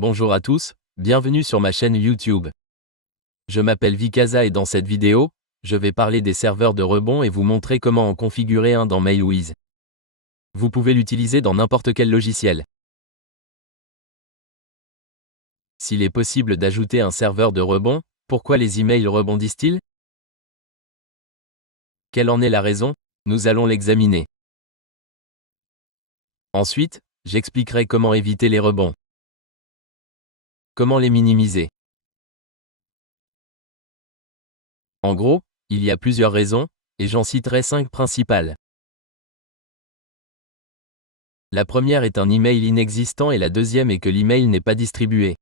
Bonjour à tous, bienvenue sur ma chaîne YouTube. Je m'appelle Vikasa et dans cette vidéo, je vais parler des serveurs de rebond et vous montrer comment en configurer un dans Mailwiz. Vous pouvez l'utiliser dans n'importe quel logiciel. S'il est possible d'ajouter un serveur de rebond, pourquoi les emails rebondissent-ils? Quelle en est la raison? Nous allons l'examiner. Ensuite, j'expliquerai comment éviter les rebonds. Comment les minimiser? En gros, il y a plusieurs raisons, et j'en citerai 5 principales. La première est un email inexistant et la deuxième est que l'email n'est pas distribué.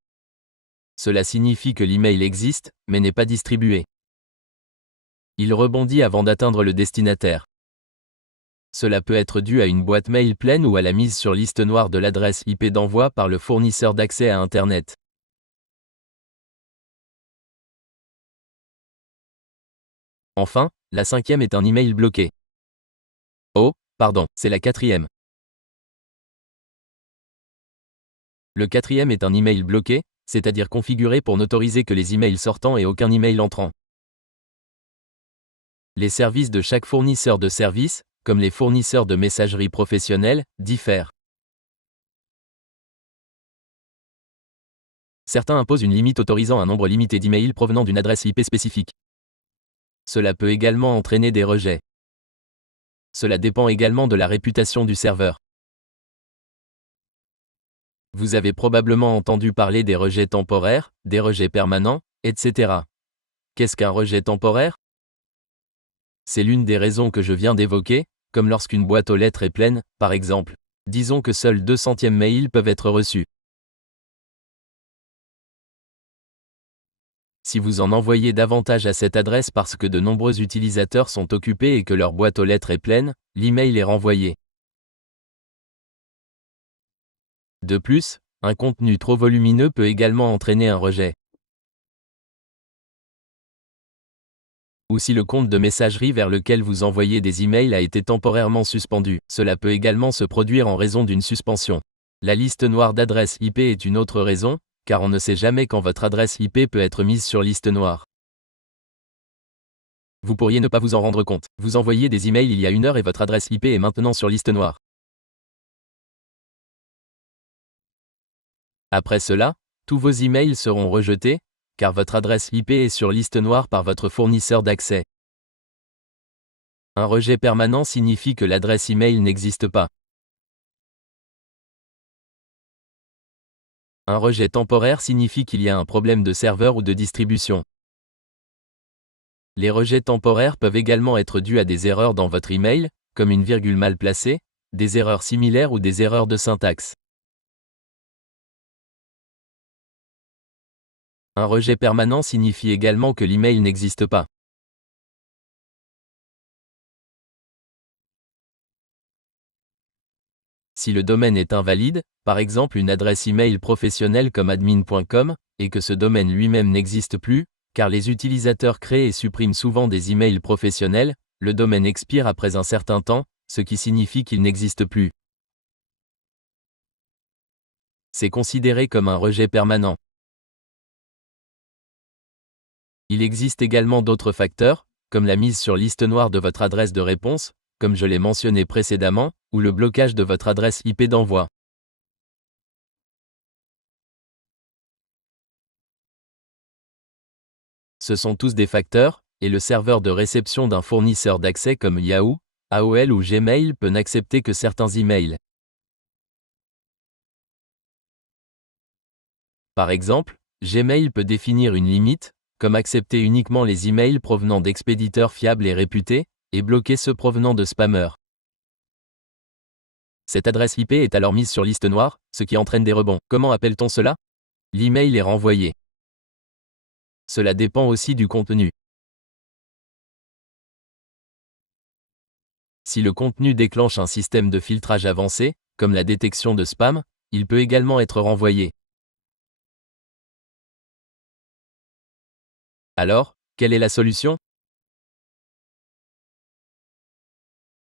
Cela signifie que l'email existe, mais n'est pas distribué. Il rebondit avant d'atteindre le destinataire. Cela peut être dû à une boîte mail pleine ou à la mise sur liste noire de l'adresse IP d'envoi par le fournisseur d'accès à Internet. Enfin, la cinquième est un email bloqué. Oh, pardon, c'est la quatrième. Le quatrième est un email bloqué, c'est-à-dire configuré pour n'autoriser que les emails sortants et aucun email entrant. Les services de chaque fournisseur de services, comme les fournisseurs de messagerie professionnelle, diffèrent. Certains imposent une limite autorisant un nombre limité d'emails provenant d'une adresse IP spécifique. Cela peut également entraîner des rejets. Cela dépend également de la réputation du serveur. Vous avez probablement entendu parler des rejets temporaires, des rejets permanents, etc. Qu'est-ce qu'un rejet temporaire? C'est l'une des raisons que je viens d'évoquer, comme lorsqu'une boîte aux lettres est pleine, par exemple. Disons que seuls 2 centièmes mails peuvent être reçus. Si vous en envoyez davantage à cette adresse parce que de nombreux utilisateurs sont occupés et que leur boîte aux lettres est pleine, l'email est renvoyé. De plus, un contenu trop volumineux peut également entraîner un rejet. Ou si le compte de messagerie vers lequel vous envoyez des emails a été temporairement suspendu, cela peut également se produire en raison d'une suspension. La liste noire d'adresses IP est une autre raison, car on ne sait jamais quand votre adresse IP peut être mise sur liste noire. Vous pourriez ne pas vous en rendre compte. Vous envoyez des emails il y a 1 heure et votre adresse IP est maintenant sur liste noire. Après cela, tous vos emails seront rejetés, car votre adresse IP est sur liste noire par votre fournisseur d'accès. Un rejet permanent signifie que l'adresse email n'existe pas. Un rejet temporaire signifie qu'il y a un problème de serveur ou de distribution. Les rejets temporaires peuvent également être dus à des erreurs dans votre email, comme une virgule mal placée, des erreurs similaires ou des erreurs de syntaxe. Un rejet permanent signifie également que l'email n'existe pas. Si le domaine est invalide, par exemple une adresse email professionnelle comme admin.com, et que ce domaine lui-même n'existe plus, car les utilisateurs créent et suppriment souvent des emails professionnels, le domaine expire après un certain temps, ce qui signifie qu'il n'existe plus. C'est considéré comme un rejet permanent. Il existe également d'autres facteurs, comme la mise sur liste noire de votre adresse de réponse, comme je l'ai mentionné précédemment, ou le blocage de votre adresse IP d'envoi. Ce sont tous des facteurs, et le serveur de réception d'un fournisseur d'accès comme Yahoo, AOL ou Gmail peut n'accepter que certains emails. Par exemple, Gmail peut définir une limite, comme accepter uniquement les emails provenant d'expéditeurs fiables et réputés, et bloquer ceux provenant de spammers. Cette adresse IP est alors mise sur liste noire, ce qui entraîne des rebonds. Comment appelle-t-on cela? L'email est renvoyé. Cela dépend aussi du contenu. Si le contenu déclenche un système de filtrage avancé, comme la détection de spam, il peut également être renvoyé. Alors, quelle est la solution?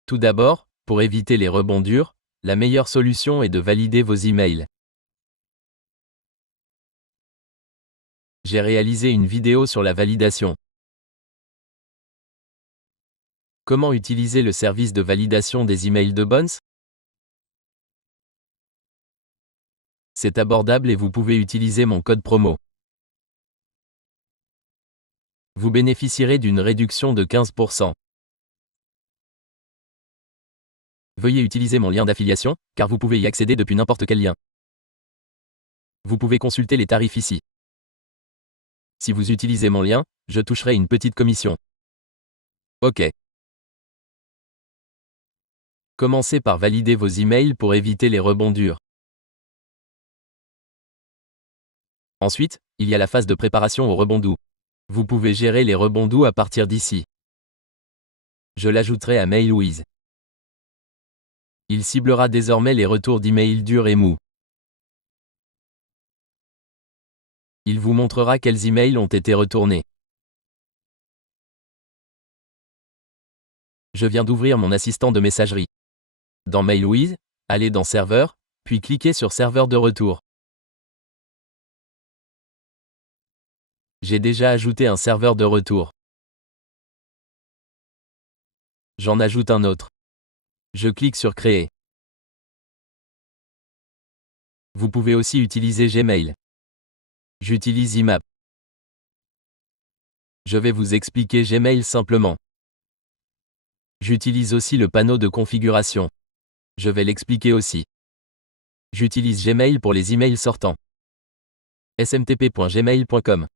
Tout d'abord, pour éviter les rebonds durs, la meilleure solution est de valider vos emails. J'ai réalisé une vidéo sur la validation. Comment utiliser le service de validation des emails de Bounce? C'est abordable et vous pouvez utiliser mon code promo. Vous bénéficierez d'une réduction de 15%. Veuillez utiliser mon lien d'affiliation, car vous pouvez y accéder depuis n'importe quel lien. Vous pouvez consulter les tarifs ici. Si vous utilisez mon lien, je toucherai une petite commission. OK. Commencez par valider vos emails pour éviter les rebonds durs. Ensuite, il y a la phase de préparation aux rebonds doux. Vous pouvez gérer les rebonds doux à partir d'ici. Je l'ajouterai à MailWiz. Il ciblera désormais les retours d'emails durs et mous. Il vous montrera quels emails ont été retournés. Je viens d'ouvrir mon assistant de messagerie. Dans MailWiz, allez dans Serveur, puis cliquez sur Serveur de retour. J'ai déjà ajouté un serveur de retour. J'en ajoute un autre. Je clique sur Créer. Vous pouvez aussi utiliser Gmail. J'utilise IMAP. Je vais vous expliquer Gmail simplement. J'utilise aussi le panneau de configuration. Je vais l'expliquer aussi. J'utilise Gmail pour les emails sortants. smtp.gmail.com.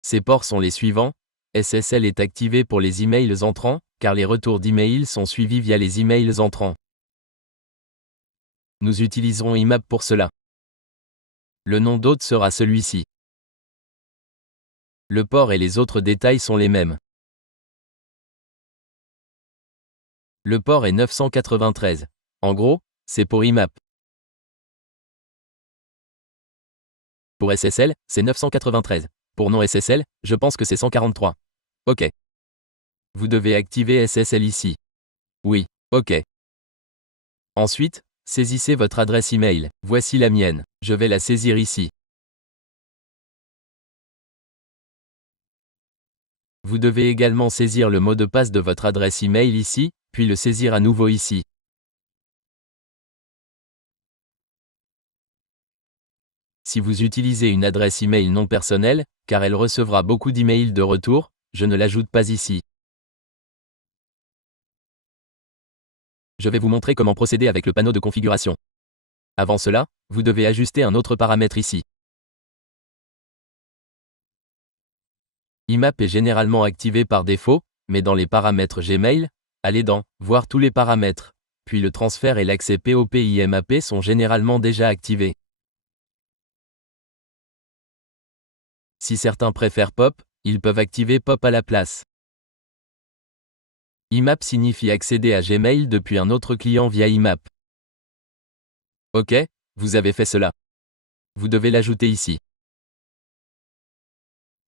Ces ports sont les suivants. SSL est activé pour les emails entrants, car les retours d'emails sont suivis via les emails entrants. Nous utiliserons IMAP pour cela. Le nom d'hôte sera celui-ci. Le port et les autres détails sont les mêmes. Le port est 993. En gros, c'est pour IMAP. Pour SSL, c'est 993. Pour non SSL, je pense que c'est 143. OK. Vous devez activer SSL ici. Oui, OK. Ensuite, saisissez votre adresse email. Voici la mienne. Je vais la saisir ici. Vous devez également saisir le mot de passe de votre adresse email ici, puis le saisir à nouveau ici. Si vous utilisez une adresse email non personnelle, car elle recevra beaucoup d'emails de retour, je ne l'ajoute pas ici. Je vais vous montrer comment procéder avec le panneau de configuration. Avant cela, vous devez ajuster un autre paramètre ici. IMAP est généralement activé par défaut, mais dans les paramètres Gmail, allez dans « Voir tous les paramètres », puis le transfert et l'accès POP-IMAP sont généralement déjà activés. Si certains préfèrent POP, ils peuvent activer POP à la place. IMAP signifie accéder à Gmail depuis un autre client via IMAP. OK, vous avez fait cela. Vous devez l'ajouter ici.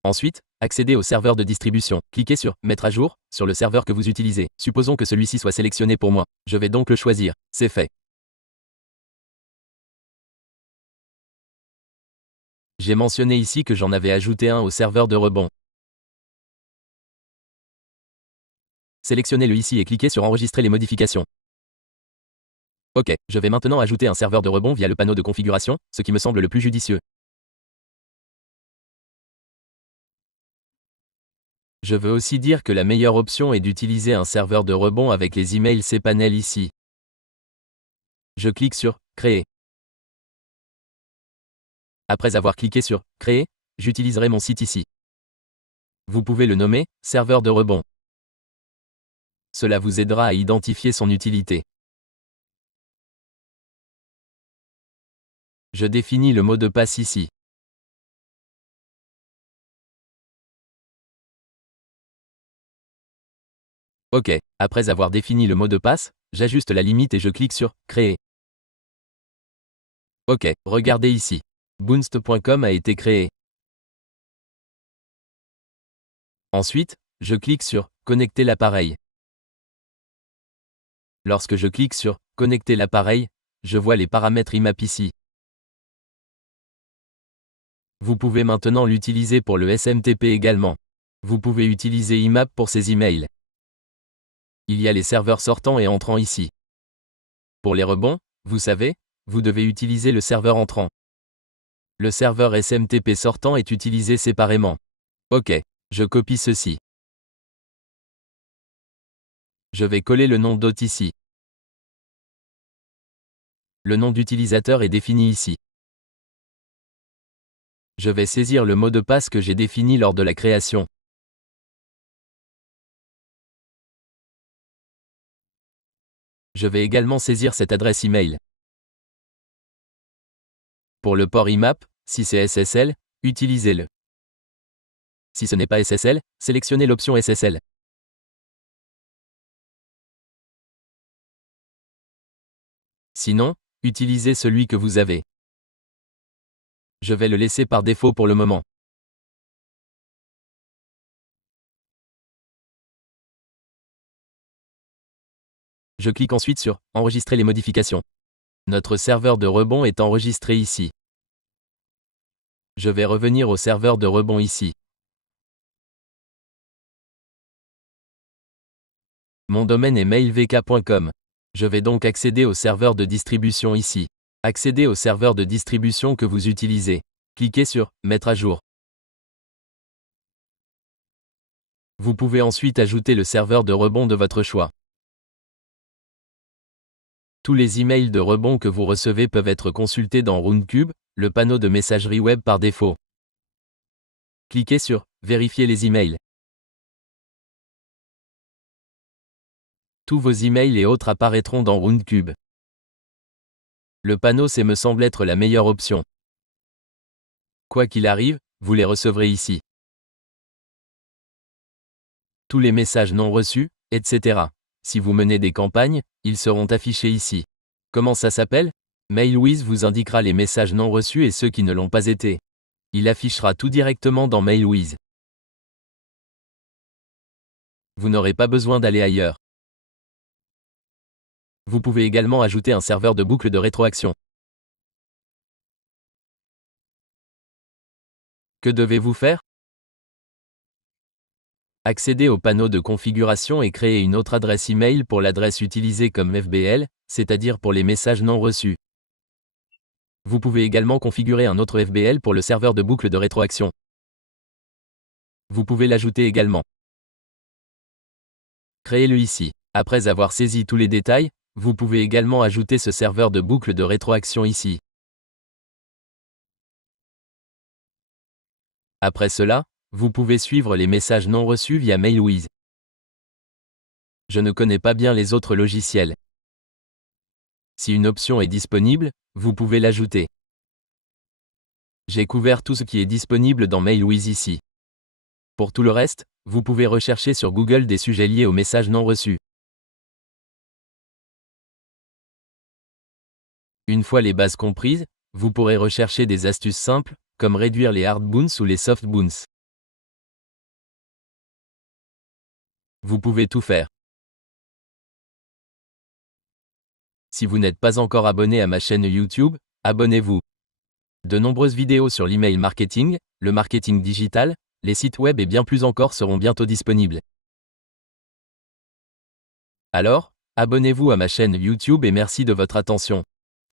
Ensuite, accédez au serveur de distribution. Cliquez sur « Mettre à jour » sur le serveur que vous utilisez. Supposons que celui-ci soit sélectionné pour moi. Je vais donc le choisir. C'est fait. J'ai mentionné ici que j'en avais ajouté un au serveur de rebond. Sélectionnez-le ici et cliquez sur « Enregistrer les modifications ». OK, je vais maintenant ajouter un serveur de rebond via le panneau de configuration, ce qui me semble le plus judicieux. Je veux aussi dire que la meilleure option est d'utiliser un serveur de rebond avec les emails cPanel ici. Je clique sur « Créer ». Après avoir cliqué sur « Créer », j'utiliserai mon site ici. Vous pouvez le nommer « Serveur de rebond ». Cela vous aidera à identifier son utilité. Je définis le mot de passe ici. OK, après avoir défini le mot de passe, j'ajuste la limite et je clique sur « Créer ». OK, regardez ici. Bounce.com a été créé. Ensuite, je clique sur « Connecter l'appareil ». Lorsque je clique sur « Connecter l'appareil », je vois les paramètres IMAP ici. Vous pouvez maintenant l'utiliser pour le SMTP également. Vous pouvez utiliser IMAP pour ces emails. Il y a les serveurs sortants et entrants ici. Pour les rebonds, vous savez, vous devez utiliser le serveur entrant. Le serveur SMTP sortant est utilisé séparément. OK, je copie ceci. Je vais coller le nom d'hôte ici. Le nom d'utilisateur est défini ici. Je vais saisir le mot de passe que j'ai défini lors de la création. Je vais également saisir cette adresse email. Pour le port IMAP, si c'est SSL, utilisez-le. Si ce n'est pas SSL, sélectionnez l'option SSL. Sinon, utilisez celui que vous avez. Je vais le laisser par défaut pour le moment. Je clique ensuite sur « Enregistrer les modifications ». Notre serveur de rebond est enregistré ici. Je vais revenir au serveur de rebond ici. Mon domaine est mailvk.com. Je vais donc accéder au serveur de distribution ici. Accédez au serveur de distribution que vous utilisez. Cliquez sur « Mettre à jour ». Vous pouvez ensuite ajouter le serveur de rebond de votre choix. Tous les emails de rebond que vous recevez peuvent être consultés dans Roundcube, le panneau de messagerie web par défaut. Cliquez sur « Vérifier les emails ». Tous vos emails et autres apparaîtront dans Roundcube. Le panneau C me semble être la meilleure option. Quoi qu'il arrive, vous les recevrez ici. Tous les messages non reçus, etc. Si vous menez des campagnes, ils seront affichés ici. Comment ça s'appelle? MailWiz vous indiquera les messages non reçus et ceux qui ne l'ont pas été. Il affichera tout directement dans MailWiz. Vous n'aurez pas besoin d'aller ailleurs. Vous pouvez également ajouter un serveur de boucle de rétroaction. Que devez-vous faire? Accédez au panneau de configuration et créer une autre adresse email pour l'adresse utilisée comme FBL, c'est-à-dire pour les messages non reçus. Vous pouvez également configurer un autre FBL pour le serveur de boucle de rétroaction. Vous pouvez l'ajouter également. Créez-le ici. Après avoir saisi tous les détails, vous pouvez également ajouter ce serveur de boucle de rétroaction ici. Après cela, vous pouvez suivre les messages non reçus via MailWiz. Je ne connais pas bien les autres logiciels. Si une option est disponible, vous pouvez l'ajouter. J'ai couvert tout ce qui est disponible dans MailWiz ici. Pour tout le reste, vous pouvez rechercher sur Google des sujets liés aux messages non reçus. Une fois les bases comprises, vous pourrez rechercher des astuces simples, comme réduire les hard bounce ou les soft bounce. Vous pouvez tout faire. Si vous n'êtes pas encore abonné à ma chaîne YouTube, abonnez-vous. De nombreuses vidéos sur l'email marketing, le marketing digital, les sites web et bien plus encore seront bientôt disponibles. Alors, abonnez-vous à ma chaîne YouTube et merci de votre attention.